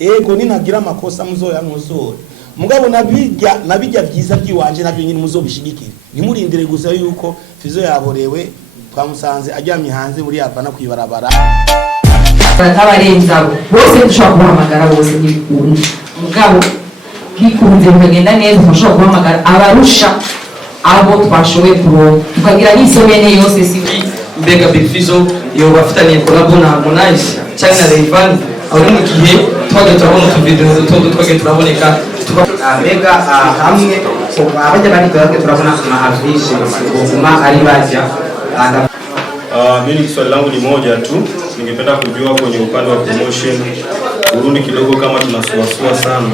ego ninagira amakosa muzoyankosore mugabo nabijya byiza byiwanje nabyo nyine muzobishigikira ntimurindire gusa yuko Fizo yaborewe twamusanze ajyamye hanze muri yapana kwibarabara batabarenza bose dushobora kuhamagara bose n'ibikundi mugabo bikunze bikagenda neza dushobora kuhamagara abarusha abo twashoboye kuronka tukagira n'isomene yose si mbega Big Fizo yo bafitaniye collabo na Harmonize cyangwa Rayvanny aho mu gihe twaje turabona utuvideo duto twaje turaboneka mbega hamwe abajya bari turabona ama afishe kuma ari bajya mimi swali langu ni moja tu, ningependa kujua kwenye upande wa promotion Burundi kidogo kama tunasuasua sana.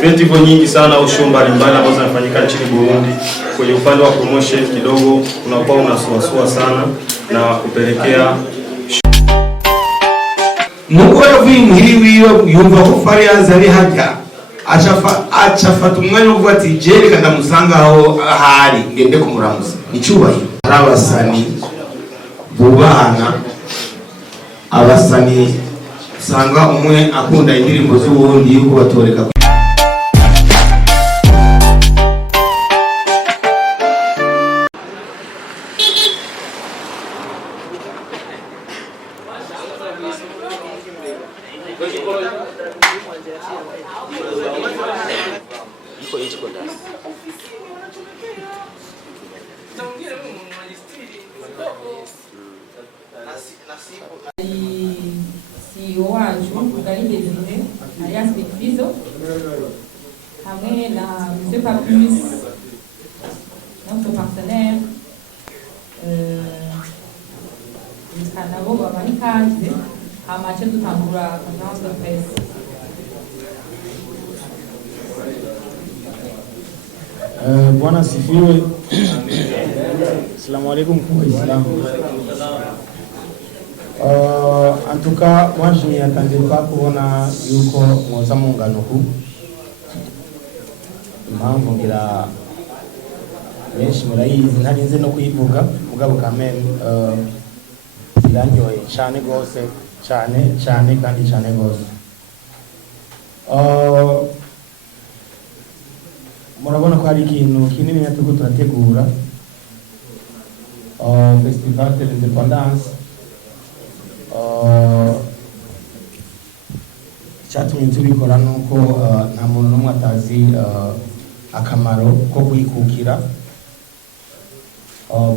Festival nyingi sana au show mbalimbali ambazo zinafanyika nchini Burundi, kwenye upande wa promotion kidogo unakuwa unasuasua sana na kupelekea nuko yavuye muhiriwe yumva ko Fariaz ari hajya achafata umwanya wo ati jeri kandi amusanga aho ahari ngende kumuramuza icyubahiro arabasani bubahana abasani sanga umwe akunda indirimbo z'ubundi yuko batoreka CEO wacu Galide alias Big Fizo hamwe na Monsieur Papus notre partenaire nabo babari kaje amache tutangura conférence de presse. Bwana sifiwe. Assalamu alaikum kwa Islam. En tout cas, moi je m'y attendais pas kubona yuko mwoza mu ngano ku impamvu ngira benshi murayizi ntarinze no kuyivuga mugabo kameme iranyoye cyane gose cyane kandi cyane gose. Murabona ko hari ikintu kinini natuko turategura Festival de l'Indépendance. Cyatumye tubikora nuko nta muntu n'umwe atazi akamaro ko kwikukira.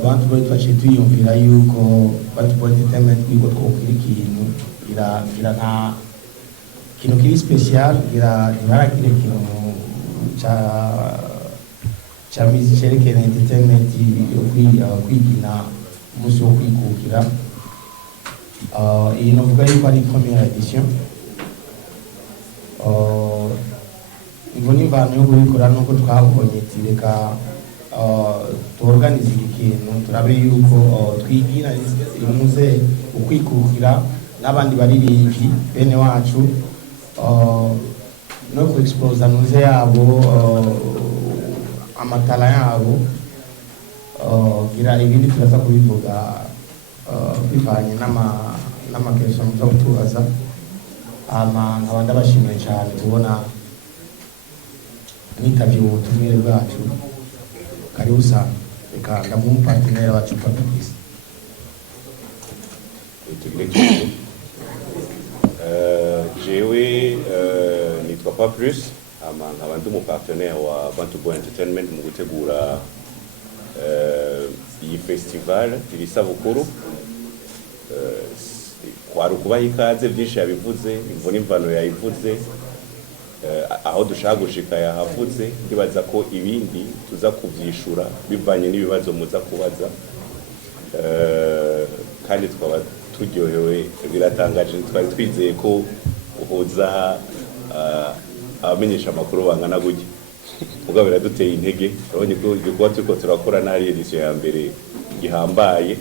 Bantu bari twaciye tuyumvira yuko Bantu Boy Entertainment wiko twokira ikintu gira nta kintu kiri special gira ntibarakire ikintu cha music cerekana entertainment yo kwigina umunsi wo kwikukira. Iyi novuga yuko ari première edition. Ngo n'imvano yo kubikora nuko twabonye tireka tuorganize ikintu turabe yuko twigira imuze ukwikukira n'abandi baririmbi bene wacu no ku expose anuze yabo amatala yabo gira ibindi turaza kubivuga bivanye n'amakeso muza kutubaza nkaba ndabashimiye cyane tubona nitavye ubutumire bwacu karibu sana reka ndamupartenere wacu Papis jewe nitwa Papis nkaba ndi umupartenere wa Bantu Boy Entertainment mu gutegura iyi festival ibisabukuru. Kwari ukubaha ikaze byinshi yabivuze imvo n'imvano yayivuze aho dushaka gushika yahavuze ndibaza ko ibindi tuza kuvyishura bivanye n'ibibazo muza kubaza kandi twaba turyohewe biratangaje twari twizeye ko uhuza abamenyesha amakuru bangana gutya ubwo biraduteye intege urabonye ko igikorwa turiko turakora nari edition ya mbere gihambaye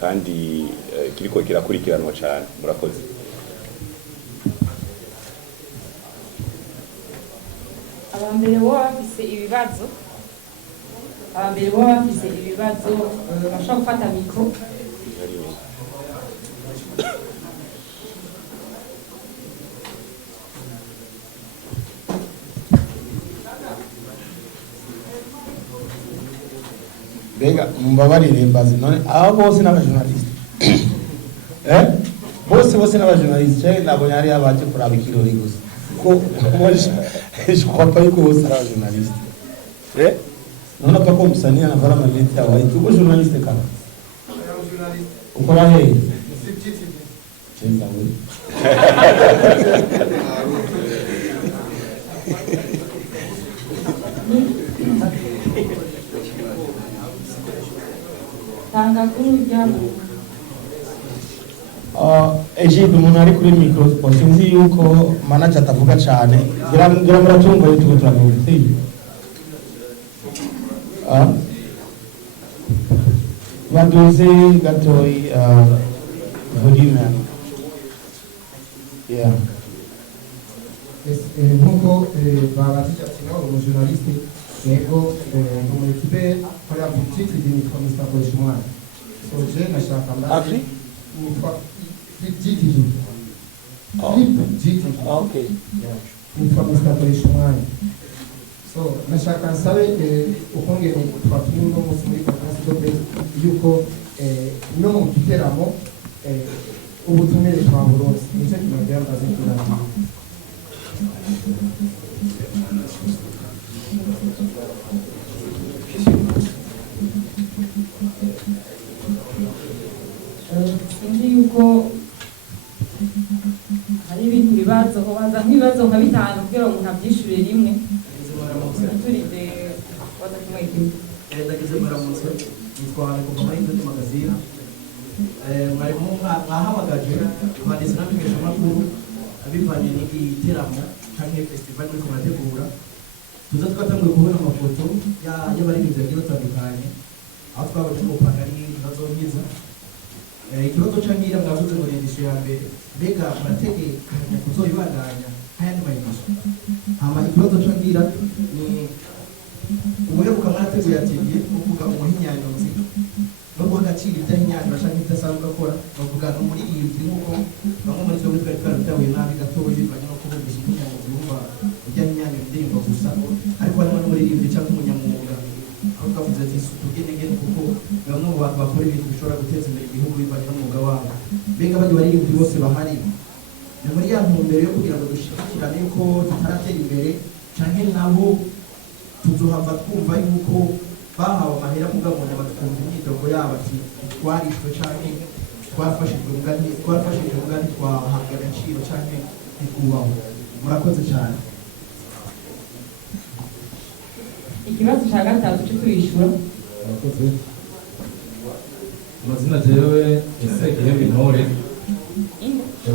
kandi kiriko kirakurikiranwa cyane. Murakoze. Abambere bo bafise ibibazo bashaka gufata mikro. mbega mumbabarire mbazi none aba bose n'abajournaliste bose n'abajournaliste cyane nabonye hari abaje kuraba ikirori gusa ko je crois pas que bose n'abajournaliste naona pako msanii anavaa maleti ya white uko journaliste kama ukora hehe cheza wewe tanga kurya Egide umuntu ari kuri micro sinzi yuko manager atavuga cyane ngira muratumva yuko turavuga sibyo baduze gatoyi volume yeah nkuko babatije ati nawe umujournaliste yego mu ekipe hari abutiti nitwa Mr. Boshimwana so je nashaka mbali nitwa GTG okay nitwa Mr. Boshimwana so nashaka nsabe ukongere twatumwe no musi muri conference de presse yuko no mu giteramo ubutumire twaburonse nicyo kintu byamaze kurangira sinzi yuko hari ibintu bibazo baza nk'ibibazo nka bitanu kugira ngo umuntu abyishyure rimwe turinde kubaza kimwe kimwe ndageze muramutse nitwara kuva muri Indoto magazine mwarimu mwahamagaje kwanditse n'amenyesha makuru abivanye n'igiteramo cyangwa festival muri kumategura tuza twatanguye kubona amafoto y'abaririmbyi bagiye batandukanye aho twabonye ko upanga ari ibibazo byiza ikibazo cyangwa mwavuze ngo ni edisiyo ya mbere mbega murategekanya kuzoyibandanya nk'ayandi mayinisi hama ikibazo cyangwa ni ubuheruka mwarateguye atigiye kuvuga umuhinyanyuzi no guha agaciro ibyahinyanyura cyangwa ibyasanzwe akora bavuga no muri iyi nzu nk'uko bamwe muri twebwe twari twarabitahuye nabi gatoya bivanye no kuvugisha umuhinyanyuzi wumva ibyahinyanyura indirimbo gusa ariko harimo n'umuririmbyi cyangwa umunyamwuga aho twavuze ati tugenegene kuko bamwe mu bantu bakora ibintu bishobora guteza imbere igihugu bivanye n'umwuga wabo mbega bajya baririmbyi bose bahari ni muri ya ntumbero yo kugira ngo dushyigikirane yuko tutaratera imbere cyangwa nabo tuzohava twumva yuko bahawe amahera mugabone batukumva imyidogo yabo ati twarishwe cyangwa twafashijwe mugani twahabwa agaciro cyangwa ntitwubaho murakoze cyane ikibazo cya gatatu cyo kwishyura murakoze amazina jewe ese gihembe intore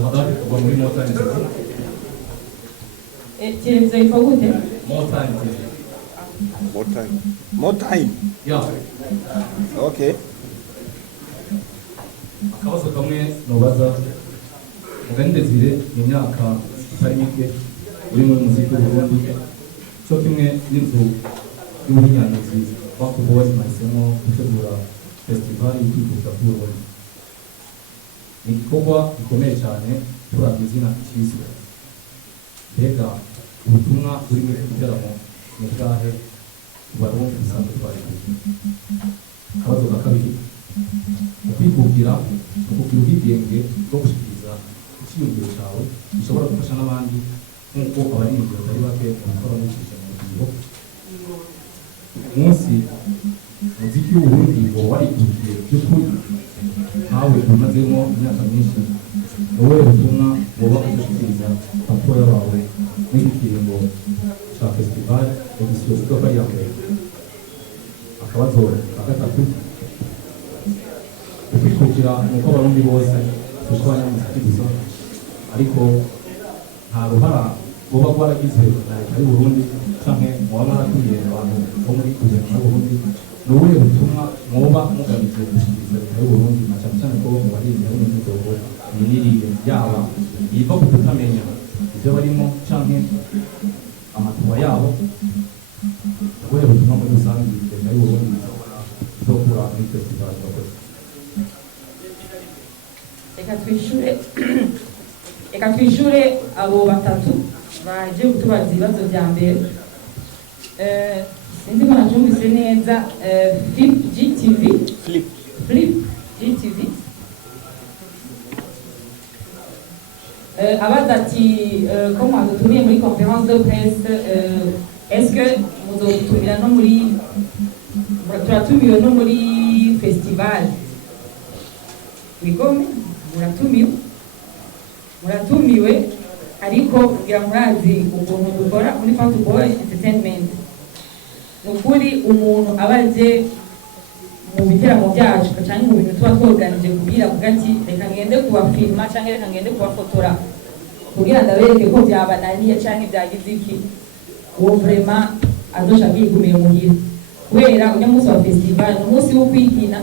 Madame kuva muri Motani televiziyo yitwa gute Motani more time yeah okay akabazo kamwe nubaza mugani Desire mu myaka itari mike uri muri muziki w'Uburundi cyo kimwe n'inzu y'ubuhinyanyizi bakuba bazimahisemo gutegura festival y'ukwibuka k'Uburundi ni igikorwa gikomeye cyane turavye izina cy'isi mbega ubutumwa buri muri gitaramo ni bwahe Barundi bisanzwe twarikuye akabazo ka kabiri ukwikukira ubwigenge bwo gushikiriza icyiyumviro cyawe gishobora gufasha n'abandi nk'uko abaririmbyi batari bake bakora bishyize mu rugendo munsi muziki w'Uburundi ngo warikukiye by'ukuri ntawe umazemo imyaka myinshi wowe ubutumwa woba udashikiriza abatoya bawe n'iki kiringo cya festival edisiyo zikaba ari iya mbere akabazo ka gatatu ukwikukira ni uko abarundi bose tuzi abanyamuziki gusa ariko nta ruhara buba bwaragize na leta y'Uburundi canke muba mwaratumiye abantu bo muri guverinoma y'Uburundi ni ubuhe butumwa mwoba mugamije gushikiriza leta y'Uburundi na cane cane ko mu barinzi harimo imyidogo minini yaba yiva ku kutamenya ibyo barimo canke amatuba yabo ubuhe butumwa muri rusange leta y'Uburundi izokura muri festival y'abakozi reka twishyure abo batatu baje kutubaza ibibazo bya mbere sinzi ko nacyumvise neza Flip GTV Flip GTV abaza ati ko mwadutumiye muri conférence de presse est-ce que muzotumira no muri turatumiwe no muri festival wigome muratumiwe ariko kugira murazi ukuntu dukora muri Fat Boy Entertainment nukuri umuntu abaje mu biteramo byacu cyane mu bintu tuba twoganije kubira kugati reka ngende kubafilma cyangwa reka ngende kubafotora kugira ndabereke ko byabananiye cyangwa byagize iki uwo vraiment azosha bigumiye muhira kubera unya munsi wa festival umunsi wo kwigina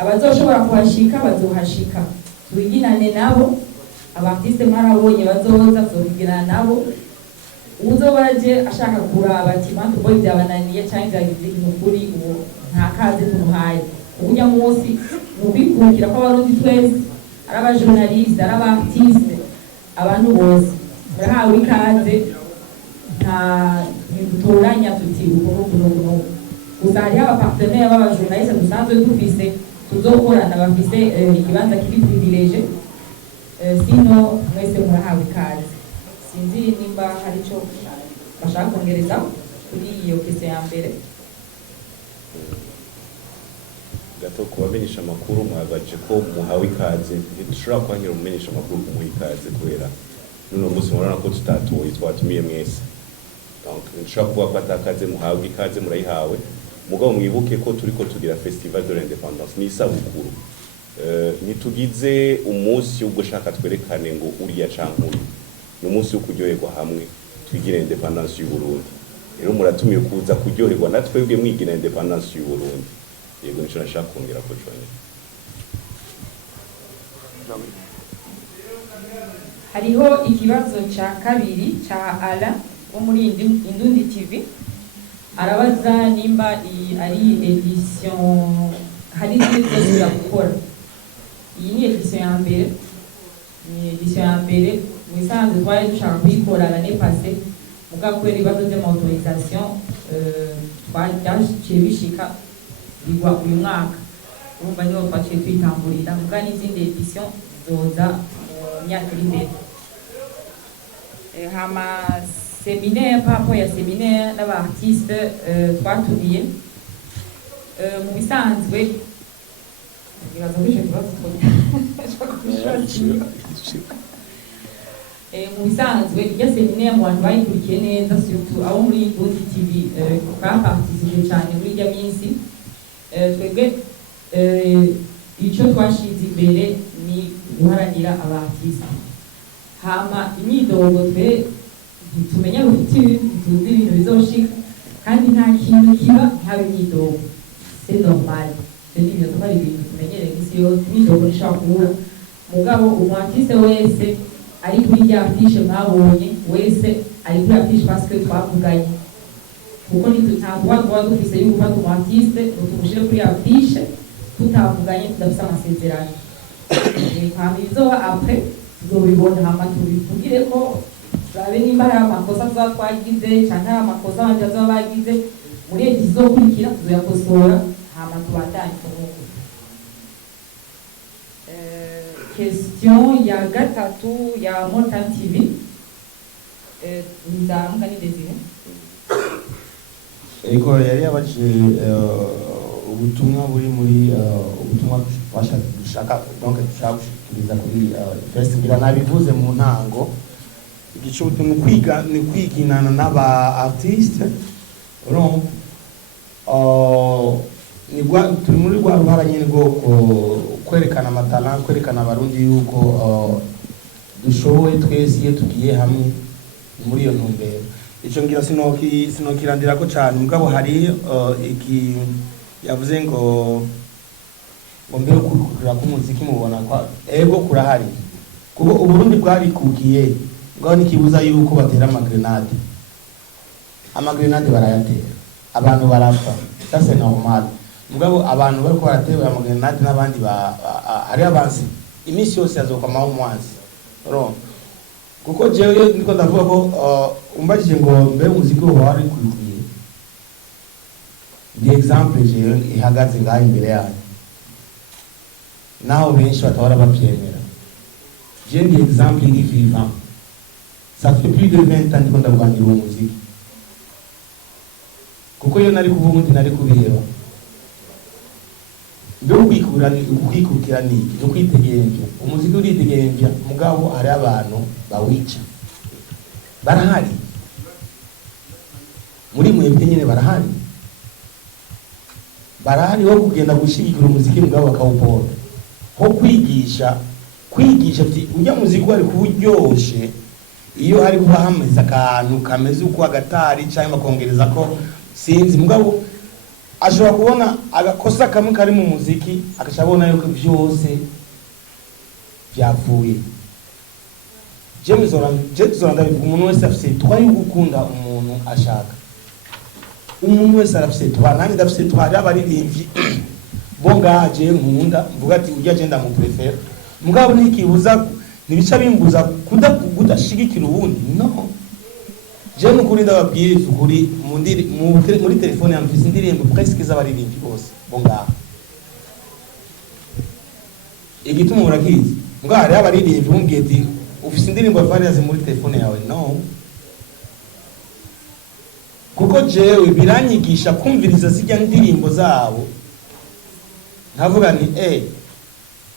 abazoshobora kuhashika bazohashika tuwiginane nabo abartiste marabonye bazoza tuzobigirana nabo uzobaje ashaka kuraba ati Fat Boy byabananiye cyangwa byagize ikintu kuri uwo nta kaze tumuhaye ubunya munsi mubikukira ko abarundi twese ari abajournaliste ari abartiste abantu bose barahawe ikaze nta ntidutoranya tuti ukuntu gusa hariho abapartenaire b'abajournaliste dusanzwe dufise tuzokorana bafise ikibanza kiri privilege sino mwese murahawe ikaze sinzi nimba hari icyo bashaka kongereza kuri iyo kese ya mbere gato kubamenyesha amakuru mwagaje ko muhawe ikaze ntidushobora kwangira umumenyesha amakuru kumuha ikaze kubera n'uno munsi murabona ko tutatoye twatumiye mwese donc nshobora kuvuga ko atakaze muhawe ikaze murayihawe mugabo mwibuke ko turiko tugira festival de l'indépendance ni isabukuru nitugize umunsi wo gushaka twerekane ngo uriya canke uri ni umunsi wo kuryoherwa hamwe twigire independence y'u Burundi rero muratumiye kuza kuryoherwa natwebwe mwigira independence y'u Burundi yego nico nashaka kongera ko cyane hariho ikibazo ca kabiri ca Ala wo muri Indundi TV arabaza nimba ari edition hari n'ibyo ya gukora iyi ni edition ya mbere musanzwe twari dushaka kuyikora l'année passée muga kubera ibibazo by'amautorisation twaciye bishika bigwa uyu mwaka urumva niho twaciye twitamburira muga n'izindi edition zoza mu myaka iri imbere hama séminaire par rapport ya séminaire n'abartiste twatumiye mu bisanzwe ibibazo bishe kibazo mu bisanzwe iryo séminaire mu bantu bayikurikiye neza surtout abo muri Indundi TV baparticipe cyane muri irya minsi twebwe icyo twashize imbere ni guharanira abartiste hama imyidogo twe ntitumenya rufite ntituzi ibintu bizoshika kandi nta kintu kiba ntabe imyidogo c'est normal c'est ibintu twari ibintu tumenyereye isi yose imyidogo nishobora kubura mugabo umwartiste wese ari kuri rya affiche mwabonye wese ari kuri affiche parce que twavuganye kuko ntabwo dufise yuko ufata umwartiste ngo tumushire kuri affiche tutavuganye tudafise amasezerano hama ibizoba après tuzobibona hama tubivugire ko turabe nimba hari amakosa tuzaba twagize cyangwa hari amakosa abandi bazaba bagize muri egi zizokurikira tuzoyakosora hama tubandanye kumuku question ya gatatu ya Montan TV nzamuka ni Desire ego yari yabajije ubutumwa buri muri ubutumwa dushaka donc dushaka gushikiriza kuri fest ngira nabivuze mu ntango igice ubutumwa kwiga ni kwiginana n'aba artiste ron ni turi muri rwa ruhara nyine rwo kwerekana amatala kwerekana abarundi yuko dushoboye twese iyo tugiye hamwe muri iyo ntumbero icyo ngira sinokirandira ko cyane mugabo hari iki yavuze ngo mbere yo kurura k'umuziki mubona kwa ego kurahari kuko uburundi bwarikukiye ngaho nikibuza yuko batera amagrenade barayatera abantu barapfa c'est normal mugabo abantu bariko baratera amagrenade n'abandi hari abanzi imisi yose yazokamaho umwanzi kuko jewe niko ndavuga ko umbajije ngo mbe umuziki wo wari kwikwiye ndi exemple jewe ihagaze ngaho imbere yanyu naho benshi batabara bavyemera je ndi exemple iri vivant ça fait plus de 20 ans ndiko ndavuganira uwo muziki kuko iyo nari kuvuga undi nari kubireba mbe ukwikukira niki no kwitegenja umuziki uritegenja mugabo hari abantu bawica barahari muri mwebwe nyine barahari ho kugenda gushigikira umuziki mugabo bakawupora ho kwigisha ati ujya muziki wari kuburyoshe iyo hari kuba hameze akantu kameze uko agatari cyangwa bakongereza ko sinzi mugabo ashobora kubona agakosa kamwe kari mu muziki akashabona yuko byose byapfuye James Zoranda umuntu wese afise twa gukunda umuntu ashaka umuntu wese arafise twa nanjye ndafise twa ari abaririmbyi bo ngaje nkunda mvuga ati ujya agenda mu prefer mugabo nikibuza nibica bimbuza kudashigikira ubundi no je nukuri ndababwira ukuri muri telefone ya mfise indirimbo presque z'abaririmbyi bose bo ngaha igituma murakizi mugabo ari abaririmbyi mumbwiye ati ufise indirimbo various muri telefone yawe no kuko jewe biranyigisha kumviriza zijya ndirimbo zabo nkavuga ni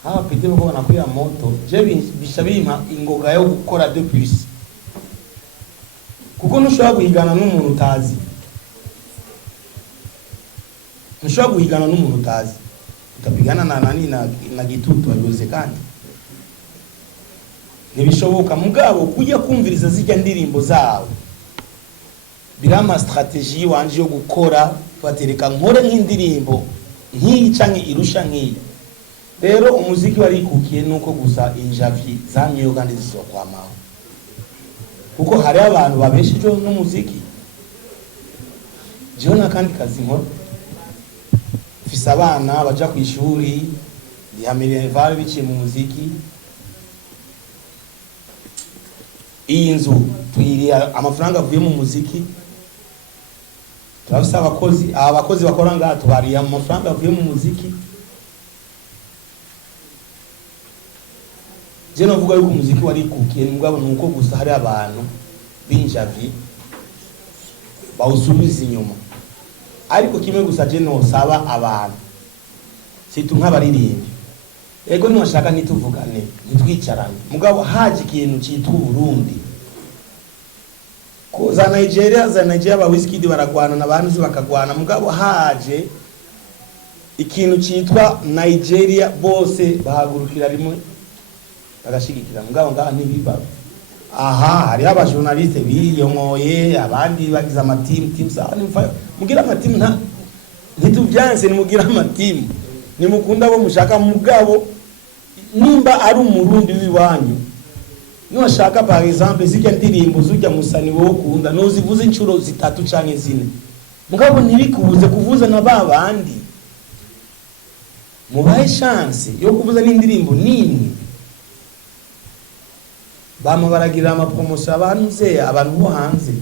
hawa pite bako banakuya moto je bishabima ingoga yo gukora de plus kuko ntushobora guhigana n'umuntu utazi utapigana na nani na gitutu aliwezekani ntibishoboka mugabo kujya kumviriza zijya ndirimbo zabo birama strategie wanje yo gukora batereka nkore nk'indirimbo nk'iyi canke irusha nk'iyi rero umuziki warikukiye nuko gusa injavi zamyeyo kandi zizokwamaho kuko hari abantu babeshejeho n'umuziki jewe n'akandi kazi nkora mfise abana baja ku ishuri ndihamiriye vare biciye mu muziki iyi nzu tuyiriye amafaranga avuye mu muziki turafise abakozi bakora ngaha tubariye amafaranga avuye mu muziki je novuga yuko umuziki warikukiye mugabo nuko gusa hari abantu binjavi bawusubiza inyuma ariko kimwe gusa je nosaba abantu situ nk'abaririmbi ego ntiwashaka ntituvugane ntitwicarane mugabo haje ikintu cyitwa Burundi ko za Nigeria ba Wizkid baragwana n'abantu bakagwana mugabo haje ikintu cyitwa Nigeria bose bahagurukira rimwe bagashigikira mugabo ngaha ntibiba hari abajournaliste biyongoye abandi bagize team sawa mugira amatimu ntitubyanse nimugira amatimu nimukunda bo mushaka mugabo nimba ari umurundi w'iwanyu niwashaka par exemple zijya ndirimbo zujya musani wo kunda nozivuze incuro 3 canke 4 mugabo ntibikubuze kuvuza na babandi mubaye chance yo kuvuza n'indirimbo nini bama baragira ama promotion abantu bo hanze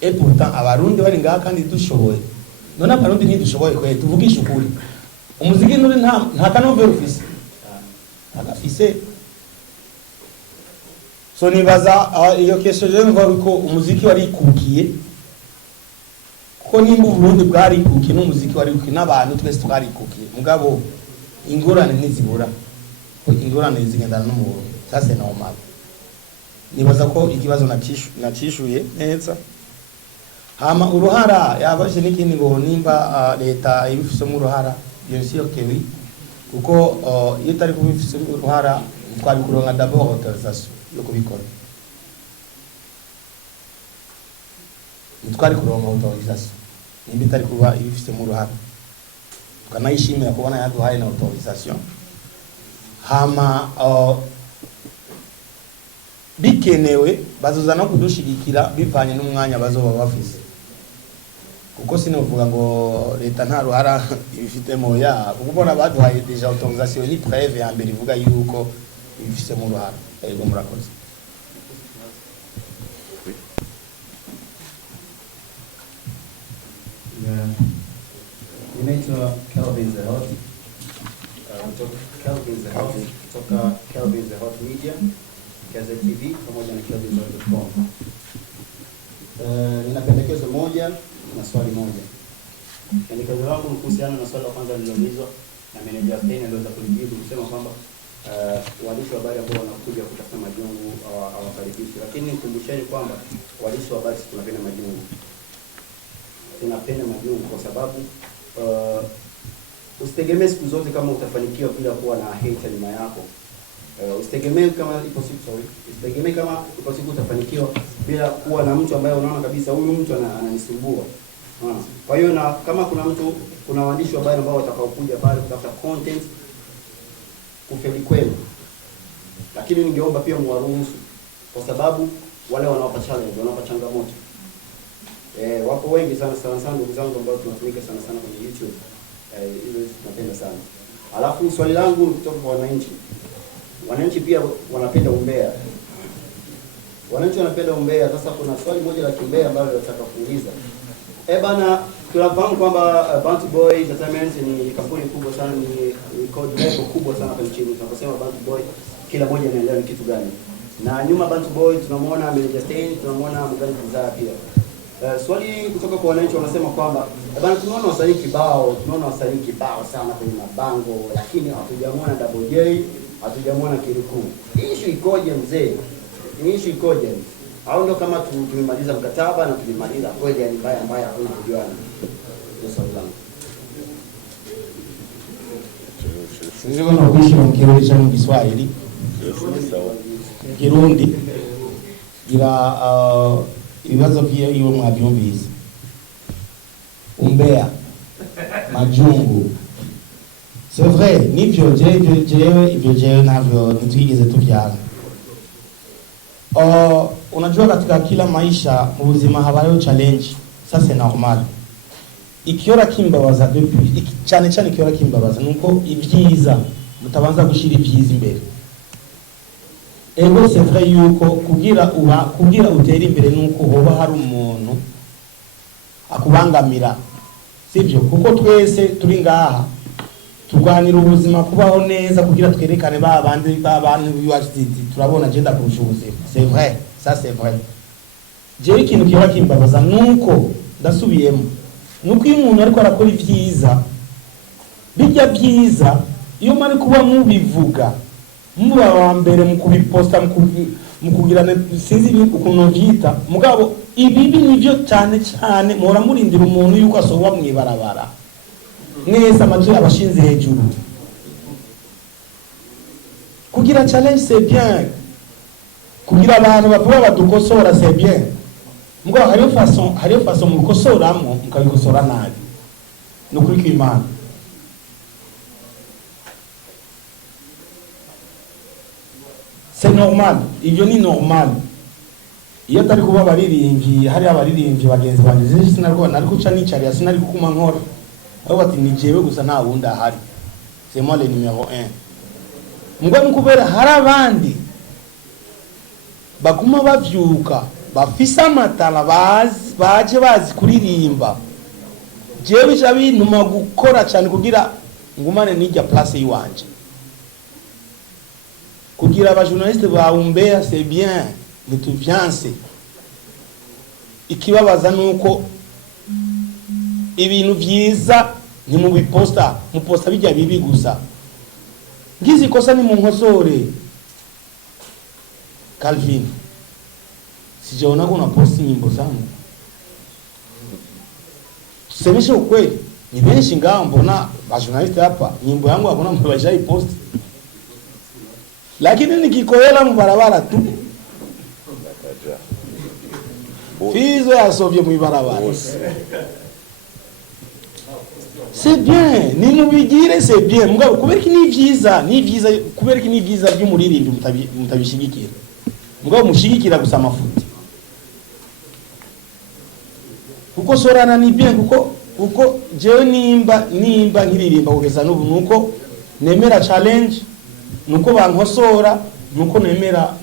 et pourtant abarundi bari ngaha kandi dushoboye none abarundi ntidushoboye kwe tuvugisha ukuri umuziki nuri nta kanovera ufise agafise so nibaza iyo kesho je mvuga ko umuziki warikukiye ko nimba Burundi bwarikukiye n'umuziki warikukiye n'abantu twese twarikukiye mugabo ingorane ntizibura ko ingorane zigendana n'umuntu sasa normal nibaza ko ikibazo nacishuye neza hama uruhara yabaje n'ikindi ngo nimba leta ibifise mu ruhara bien sûr que oui kuko iyo tari kubifise uruhara twari kuronka d'abord autorisation yo kubikora twari kuronka autorisation nimba tari kuba ibifise mu ruhara tukanayishimira kubona yaduhaye na autorisation hama bikenewe bazoza no kudushigikira bivanye n'umwanya bazoba bafise kuko sinovuga ngo leta nta ruhara ibifite mu ya kubona baduhaye deja autorisation ni preuve ya mbere ivuga yuko ibifite mu ruhara ego murakoze Media, Kaze TV pamoja na KazeZone.com. Nina pendekezo moja na swali moja. Pendekezo langu ni kuhusiana na swali la kwanza lililoulizwa na meneja Stein aliweza kulijibu kusema kwamba waandishi wa habari ambao wanakuja kutafuta majungu hawakaribishi, lakini nikumbusheni kwamba waandishi wa habari tunapenda majungu. Tunapenda majungu kwa sababu usitegemee siku zote kama utafanikiwa bila kuwa na hate nyuma yako. Usitegemee kama usitegemee kama ipo siku utafanikiwa bila kuwa na mtu ambaye unaona kabisa huyu mtu ananisumbua. Kwa hiyo na kama kuna waandishi wa habari ambao watakaokuja pale kutafuta content kufeli kwenu, lakini ningeomba pia mwaruhusu, kwa sababu wale wanawapa challenge, wanawapa changamoto. Wapo wengi sana ndugu zangu ambao tunatumika sana kwenye YouTube. Hizo tunapenda sana. Alafu swali langu ni kutoka kwa wananchi. Wananchi pia wanapenda umbea. Wananchi wanapenda umbea. Sasa kuna swali moja la kimbea ambalo nataka kuuliza. Bana, tunafahamu kwamba Bounty Boy Entertainment ni kampuni kubwa sana, ni record label kubwa sana hapa nchini. Tunaposema Bounty Boy, kila mmoja anaelewa ni kitu gani. Na nyuma Bounty Boy tunamwona Meneja Stein, tunamwona Mgani Kizaa pia. Swali kutoka kwa wananchi wanasema kwamba bana, tunaona wasanii kibao sana kwenye mabango, lakini hatujamwona Double J, hatujamwona Kirikou. Issue ikoje mzee? Issue ikoje? Au ndo kama tumemaliza mkataba na tulimaliza kweli, yani mbaya hakuna kujuana? Ndio swali langu. Sisi kama kuishi mu Kirundi cha Kiswahili. Kirundi ila ibibazo pia iwe mwabyumvise. Umbea, majungu. C'est vrai, nivyo jewe navyo nitwigeze tuvyana. Unajua katika kila maisha mu buzima habayo challenge. Ça c'est normal. Ikiora kimbabaza depuis cyane ikiora kimbabaza nuko ibyiza mutabanza gushira ibyiza imbere. Ego c'est vrai yuko kugira utera imbere nuko hoba hari umuntu akubangamira, sivyo? Kuko twese turi ngaha turwanira ubuzima kubaho neza kugira twerekane bantu biwashiti turabona agenda kurusha ubuzima. C'est vrai, ça c'est vrai. Je ikintu kiba kimbabaza nuko ndasubiyemo nuko iyo umuntu ariko arakora ibyiza bijya byiza iyo mari kuba mubivuga muba wa mbere mu kubiposta mu kugira sinzi ukuntu byita mugabo ibibi nivyo cyane muhora murindira umuntu yuko asoba mwibarabara neza amaje abashinze hejuru kugira challenge. C'est bien kugira abantu bavuga badukosora, c'est bien mugabo hariyo façon mukosoramo mukabikosora nabi nukuri kw'Imana. C'est normal, ibyo ni normal. Iyo tari kuba baririmbyi, hari abaririmbyi bagenzi banje sinariko narikuca nicariya sinari kukuma nkora. Aho bati ni jewe gusa nta wundi ahari. C'est moi le numéro 1. Mugabo nkubera hari abandi baguma bavyuka bafisa amatara baje bazi kuririmba. Jewe cyabintuma gukora cyane kugira ngumane n'ijya place yiwanje. Kugira abajournaliste ba umbea c'est bien, nituvianse. Ikibabaza nuko ibintu byiza ni mu biposta, muposta bijya bibi gusa. Ngizi kosa ni mu nkosore. Calvin, sijaona kuna posti nyimbo zangu. Tusemeshe ukweli, ni benshi ngao mbona bajournaliste hapa nyimbo yangu hakuna mtu bajai post. Lakini nikikoela mubarabara tu Fizo ya sovye mubarabara. C'est bien, ni mubigire c'est bien. Mugabo kuberiki ni vyiza kuberiki ni vyiza by'umuririmbi mutabishigikira. Mugabo mushigikira gusa amafuti. Kuko sorana ni bien kuko jewe nimba nkiririmba kugeza n'ubu nuko nemera challenge, nuko bankosora, nuko nemera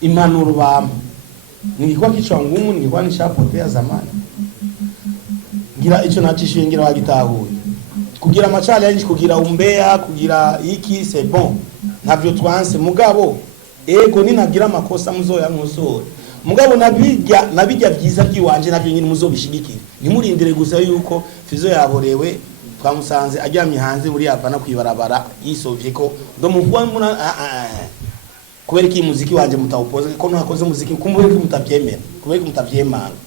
impanuro bampa. Ningikuwa kichwa ngumu, ningikuwa nishapotea zamani. Ngira ico nacishiye ngira wagitahuye. Kugira ama challenge, kugira umbea, kugira iki c'est bon. ntavyo twanse mugabo ego ninagira amakosa muzoyankosore mugabo nabijya byiza byiwanje navyo nyine muzobishigikira ntimurindire gusa yuko Fizo yaborewe twamusanze aryamye hanze muri Havana kwibarabara yisovye ko ndo muvwa muna kubera iki muziki wanje mutawupoza ko ntakoze muziki kumbuye ko mutavyemera kubera ko mutavyemanga